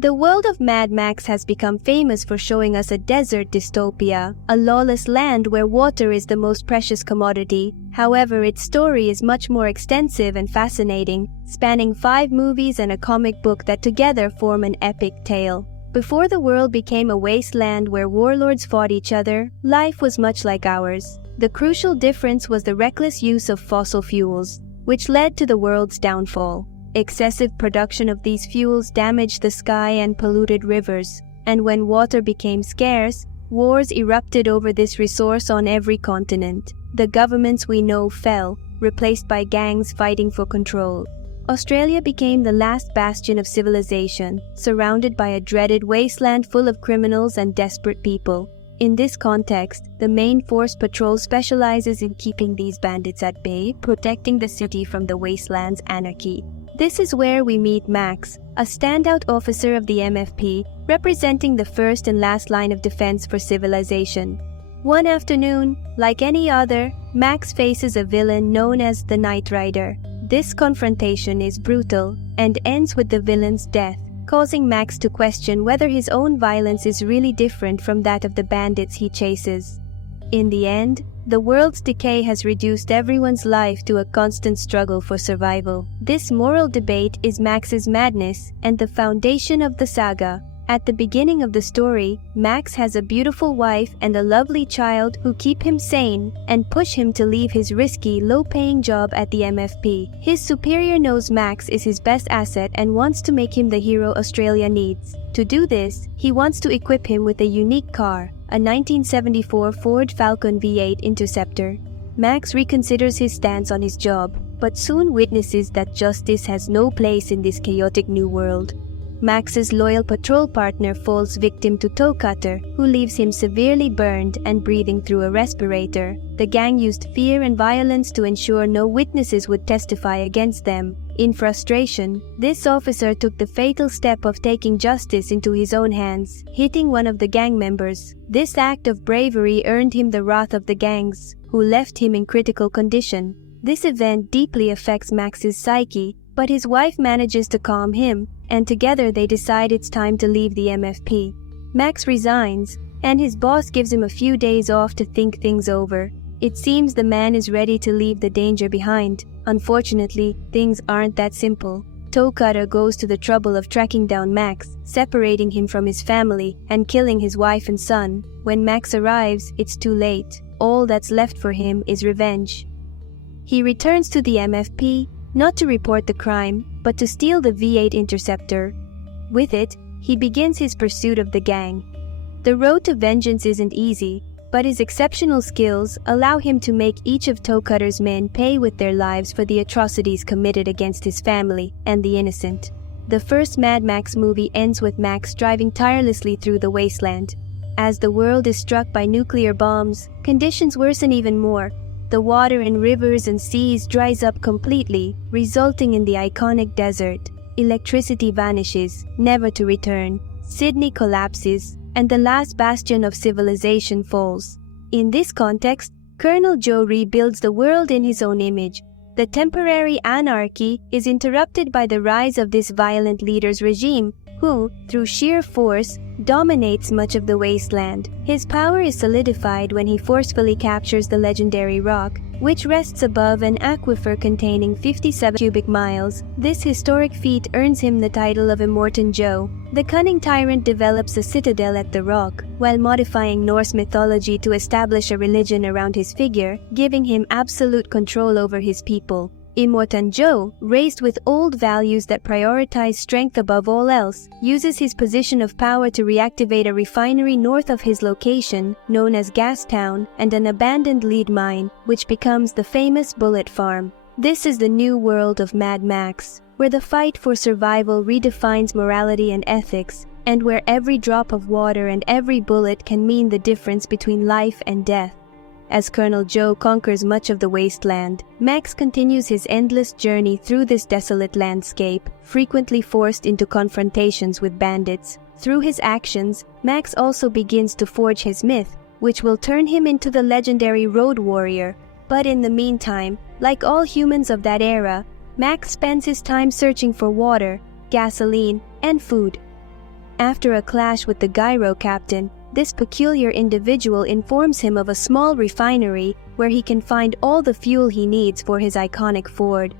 The world of Mad Max has become famous for showing us a desert dystopia, a lawless land where water is the most precious commodity. However, its story is much more extensive and fascinating, spanning 5 movies and a comic book that together form an epic tale. Before the world became a wasteland where warlords fought each other, life was much like ours. The crucial difference was the reckless use of fossil fuels, which led to the world's downfall. Excessive production of these fuels damaged the sky and polluted rivers, and when water became scarce, wars erupted over this resource on every continent. The governments we know fell, replaced by gangs fighting for control. Australia became the last bastion of civilization, surrounded by a dreaded wasteland full of criminals and desperate people. In this context, the Main Force Patrol specializes in keeping these bandits at bay, protecting the city from the wasteland's anarchy. This is where we meet Max, a standout officer of the MFP, representing the first and last line of defense for civilization. One afternoon, like any other, Max faces a villain known as the Night Rider. This confrontation is brutal and ends with the villain's death, causing Max to question whether his own violence is really different from that of the bandits he chases. In the end, the world's decay has reduced everyone's life to a constant struggle for survival. This moral debate is Max's madness and the foundation of the saga. At the beginning of the story, Max has a beautiful wife and a lovely child who keep him sane and push him to leave his risky, low-paying job at the MFP. His superior knows Max is his best asset and wants to make him the hero Australia needs. To do this, he wants to equip him with a unique car, a 1974 Ford Falcon V8 Interceptor. Max reconsiders his stance on his job, but soon witnesses that justice has no place in this chaotic new world. Max's loyal patrol partner falls victim to Toe Cutter, who leaves him severely burned and breathing through a respirator. The gang used fear and violence to ensure no witnesses would testify against them. In frustration, this officer took the fatal step of taking justice into his own hands, hitting one of the gang members. This act of bravery earned him the wrath of the gangs, who left him in critical condition. This event deeply affects Max's psyche, but his wife manages to calm him, and together they decide it's time to leave the MFP. Max resigns, and his boss gives him a few days off to think things over. It seems the man is ready to leave the danger behind. Unfortunately, things aren't that simple. Toe Cutter goes to the trouble of tracking down Max, separating him from his family, and killing his wife and son. When Max arrives, it's too late. All that's left for him is revenge. He returns to the MFP, not to report the crime, but to steal the V8 Interceptor. With it, he begins his pursuit of the gang. The road to vengeance isn't easy, but his exceptional skills allow him to make each of Toe Cutter's men pay with their lives for the atrocities committed against his family and the innocent. The first Mad Max movie ends with Max driving tirelessly through the wasteland. As the world is struck by nuclear bombs, conditions worsen even more. The water in rivers and seas dries up completely, resulting in the iconic desert. Electricity vanishes, never to return. Sydney collapses, and the last bastion of civilization falls. In this context, Colonel Joe rebuilds the world in his own image. The temporary anarchy is interrupted by the rise of this violent leader's regime, who, through sheer force, dominates much of the wasteland. His power is solidified when he forcefully captures the legendary rock, which rests above an aquifer containing 57 cubic miles. This historic feat earns him the title of Immortan Joe. The cunning tyrant develops a citadel at the rock, while modifying Norse mythology to establish a religion around his figure, giving him absolute control over his people. Immortan Joe, raised with old values that prioritize strength above all else, uses his position of power to reactivate a refinery north of his location, known as Gastown, and an abandoned lead mine, which becomes the famous Bullet Farm. This is the new world of Mad Max, where the fight for survival redefines morality and ethics, and where every drop of water and every bullet can mean the difference between life and death. As Colonel Joe conquers much of the wasteland, Max continues his endless journey through this desolate landscape, frequently forced into confrontations with bandits. Through his actions, Max also begins to forge his myth, which will turn him into the legendary road warrior. But in the meantime, like all humans of that era, Max spends his time searching for water, gasoline, and food. After a clash with the gyro captain, this peculiar individual informs him of a small refinery where he can find all the fuel he needs for his iconic Ford.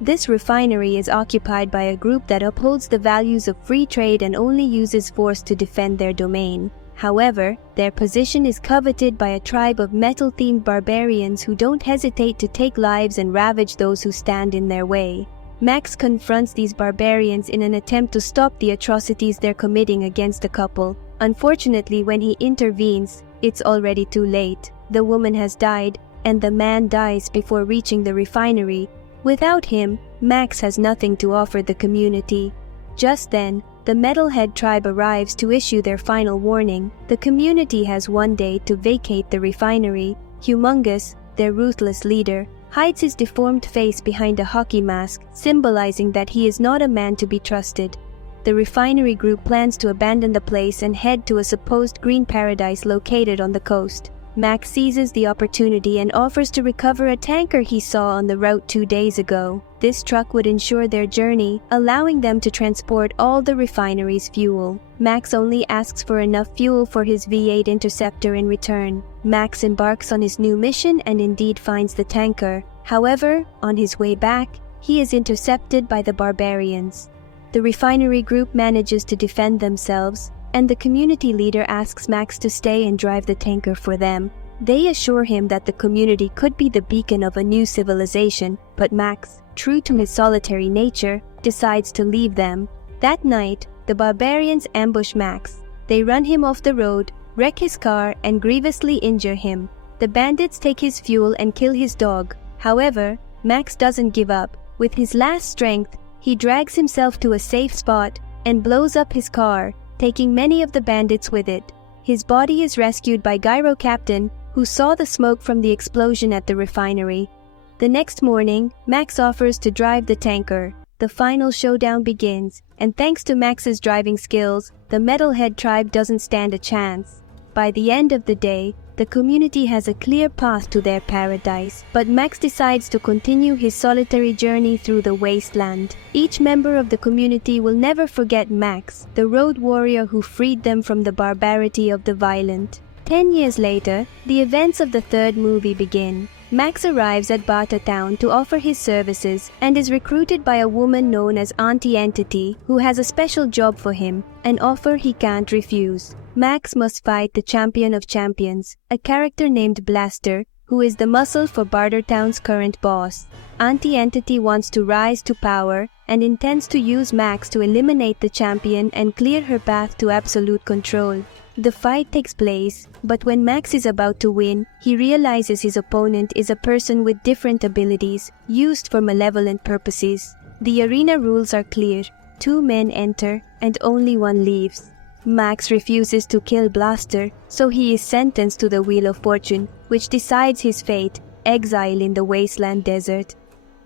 This refinery is occupied by a group that upholds the values of free trade and only uses force to defend their domain. However, their position is coveted by a tribe of metal-themed barbarians who don't hesitate to take lives and ravage those who stand in their way. Max confronts these barbarians in an attempt to stop the atrocities they're committing against the couple. Unfortunately, when he intervenes, it's already too late. The woman has died, and the man dies before reaching the refinery. Without him, Max has nothing to offer the community. Just then, the Metalhead tribe arrives to issue their final warning. The community has one day to vacate the refinery. Humongous, their ruthless leader, hides his deformed face behind a hockey mask, symbolizing that he is not a man to be trusted. The refinery group plans to abandon the place and head to a supposed green paradise located on the coast. Max seizes the opportunity and offers to recover a tanker he saw on the route 2 days ago. This truck would ensure their journey, allowing them to transport all the refinery's fuel. Max only asks for enough fuel for his V8 Interceptor in return. Max embarks on his new mission and indeed finds the tanker. However, on his way back, he is intercepted by the barbarians. The refinery group manages to defend themselves, and the community leader asks Max to stay and drive the tanker for them. They assure him that the community could be the beacon of a new civilization, but Max, true to his solitary nature, decides to leave them. That night, the barbarians ambush Max. They run him off the road, wreck his car, and grievously injure him. The bandits take his fuel and kill his dog. However, Max doesn't give up. With his last strength, he drags himself to a safe spot and blows up his car, taking many of the bandits with it. His body is rescued by Gyro Captain, who saw the smoke from the explosion at the refinery. The next morning, Max offers to drive the tanker. The final showdown begins, and thanks to Max's driving skills, the Metalhead tribe doesn't stand a chance. By the end of the day, the community has a clear path to their paradise, but Max decides to continue his solitary journey through the Wasteland. Each member of the community will never forget Max, the road warrior who freed them from the barbarity of the violent. 10 years later, the events of the third movie begin. Max arrives at Bata Town to offer his services and is recruited by a woman known as Auntie Entity, who has a special job for him, an offer he can't refuse. Max must fight the champion of champions, a character named Blaster, who is the muscle for Bartertown's current boss. Auntie Entity wants to rise to power and intends to use Max to eliminate the champion and clear her path to absolute control. The fight takes place, but when Max is about to win, he realizes his opponent is a person with different abilities, used for malevolent purposes. The arena rules are clear. 2 men enter, and only 1 leaves. Max refuses to kill Blaster, so he is sentenced to the Wheel of Fortune, which decides his fate, exile in the Wasteland desert.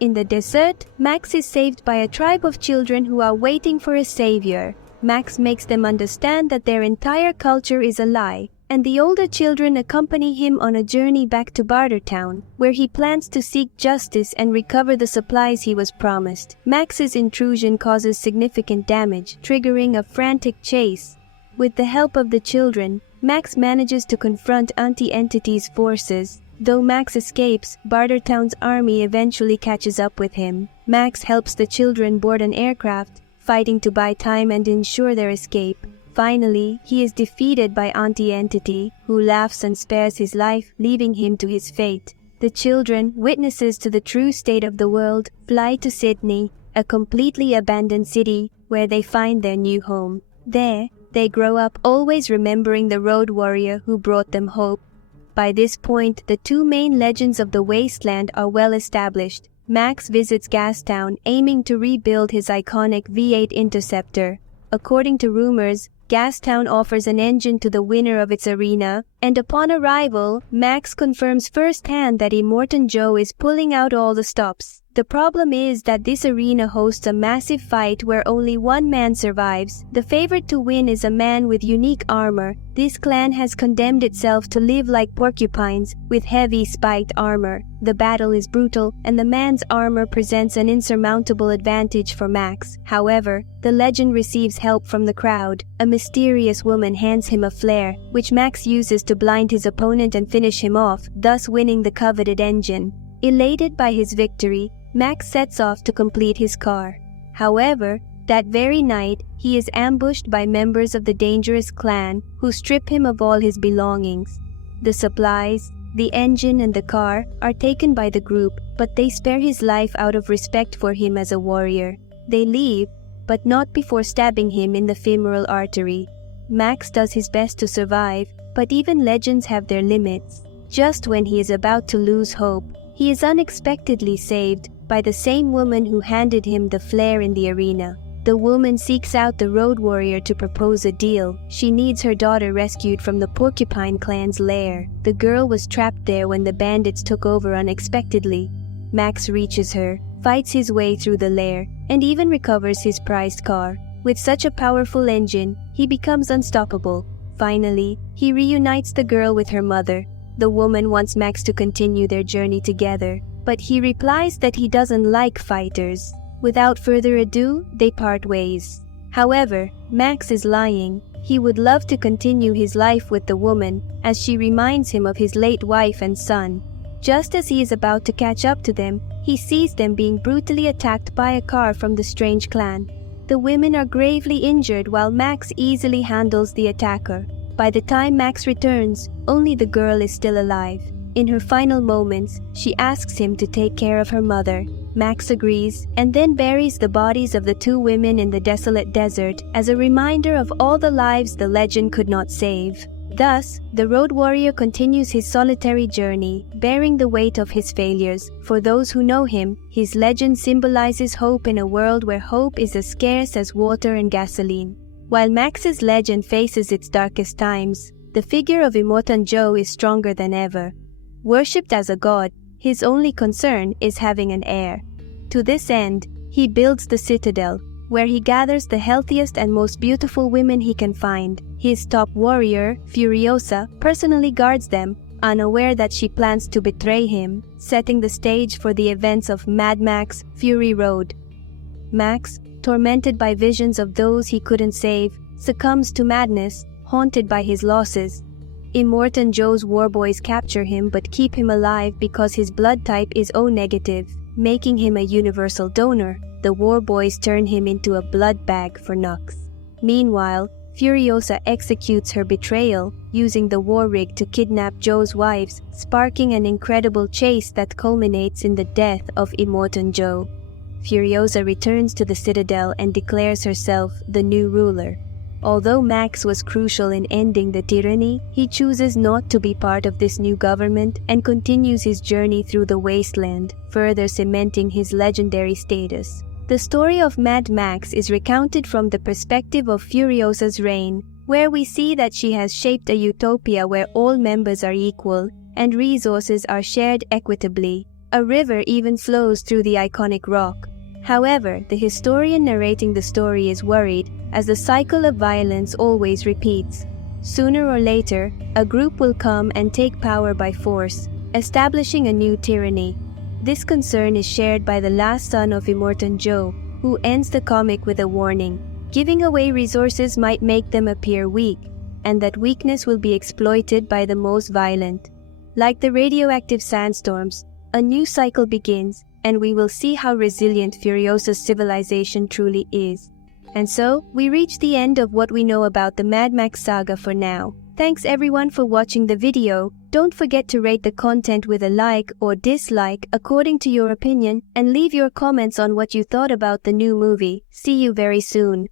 In the desert, Max is saved by a tribe of children who are waiting for a savior. Max makes them understand that their entire culture is a lie, and the older children accompany him on a journey back to Bartertown, where he plans to seek justice and recover the supplies he was promised. Max's intrusion causes significant damage, triggering a frantic chase. With the help of the children, Max manages to confront Auntie Entity's forces. Though Max escapes, Bartertown's army eventually catches up with him. Max helps the children board an aircraft, fighting to buy time and ensure their escape. Finally, he is defeated by Auntie Entity, who laughs and spares his life, leaving him to his fate. The children, witnesses to the true state of the world, fly to Sydney, a completely abandoned city, where they find their new home. There, they grow up always remembering the road warrior who brought them hope. By this point, the 2 main legends of the Wasteland are well established. Max visits Gastown, aiming to rebuild his iconic V8 Interceptor. According to rumors, Gastown offers an engine to the winner of its arena, and upon arrival, Max confirms firsthand that Immortan Joe is pulling out all the stops. The problem is that this arena hosts a massive fight where only one man survives. The favorite to win is a man with unique armor. This clan has condemned itself to live like porcupines, with heavy spiked armor. The battle is brutal, and the man's armor presents an insurmountable advantage for Max. However, the legend receives help from the crowd. A mysterious woman hands him a flare, which Max uses to blind his opponent and finish him off, thus winning the coveted engine. Elated by his victory, Max sets off to complete his car. However, that very night, he is ambushed by members of the dangerous clan who strip him of all his belongings. The supplies, the engine and the car are taken by the group, but they spare his life out of respect for him as a warrior. They leave, but not before stabbing him in the femoral artery. Max does his best to survive, but even legends have their limits. Just when he is about to lose hope, he is unexpectedly saved by the same woman who handed him the flare in the arena. The woman seeks out the road warrior to propose a deal. She needs her daughter rescued from the Porcupine clan's lair. The girl was trapped there when the bandits took over unexpectedly. Max reaches her, fights his way through the lair, and even recovers his prized car. With such a powerful engine, he becomes unstoppable. Finally, he reunites the girl with her mother. The woman wants Max to continue their journey together, but he replies that he doesn't like fighters. Without further ado, they part ways. However, Max is lying. He would love to continue his life with the woman, as she reminds him of his late wife and son. Just as he is about to catch up to them, he sees them being brutally attacked by a car from the strange clan. The women are gravely injured while Max easily handles the attacker. By the time Max returns, only the girl is still alive. In her final moments, she asks him to take care of her mother. Max agrees and then buries the bodies of the two women in the desolate desert as a reminder of all the lives the legend could not save. Thus, the road warrior continues his solitary journey, bearing the weight of his failures. For those who know him, his legend symbolizes hope in a world where hope is as scarce as water and gasoline. While Max's legend faces its darkest times, the figure of Immortan Joe is stronger than ever. Worshipped as a god, his only concern is having an heir. To this end, he builds the citadel, where he gathers the healthiest and most beautiful women he can find. His top warrior, Furiosa, personally guards them, unaware that she plans to betray him, setting the stage for the events of Mad Max Fury Road. Max, tormented by visions of those he couldn't save, succumbs to madness, haunted by his losses. Immortan Joe's warboys capture him but keep him alive because his blood type is O-negative, making him a universal donor. The warboys turn him into a blood bag for Nux. Meanwhile, Furiosa executes her betrayal, using the war rig to kidnap Joe's wives, sparking an incredible chase that culminates in the death of Immortan Joe. Furiosa returns to the Citadel and declares herself the new ruler. Although Max was crucial in ending the tyranny, he chooses not to be part of this new government and continues his journey through the Wasteland, further cementing his legendary status. The story of Mad Max is recounted from the perspective of Furiosa's reign, where we see that she has shaped a utopia where all members are equal and resources are shared equitably. A river even flows through the iconic rock. However, the historian narrating the story is worried, as the cycle of violence always repeats. Sooner or later, a group will come and take power by force, establishing a new tyranny. This concern is shared by the last son of Immortan Joe, who ends the comic with a warning. Giving away resources might make them appear weak, and that weakness will be exploited by the most violent. Like the radioactive sandstorms, a new cycle begins, and we will see how resilient Furiosa's civilization truly is. And so, we reach the end of what we know about the Mad Max saga for now. Thanks everyone for watching the video. Don't forget to rate the content with a like or dislike according to your opinion, and leave your comments on what you thought about the new movie. See you very soon.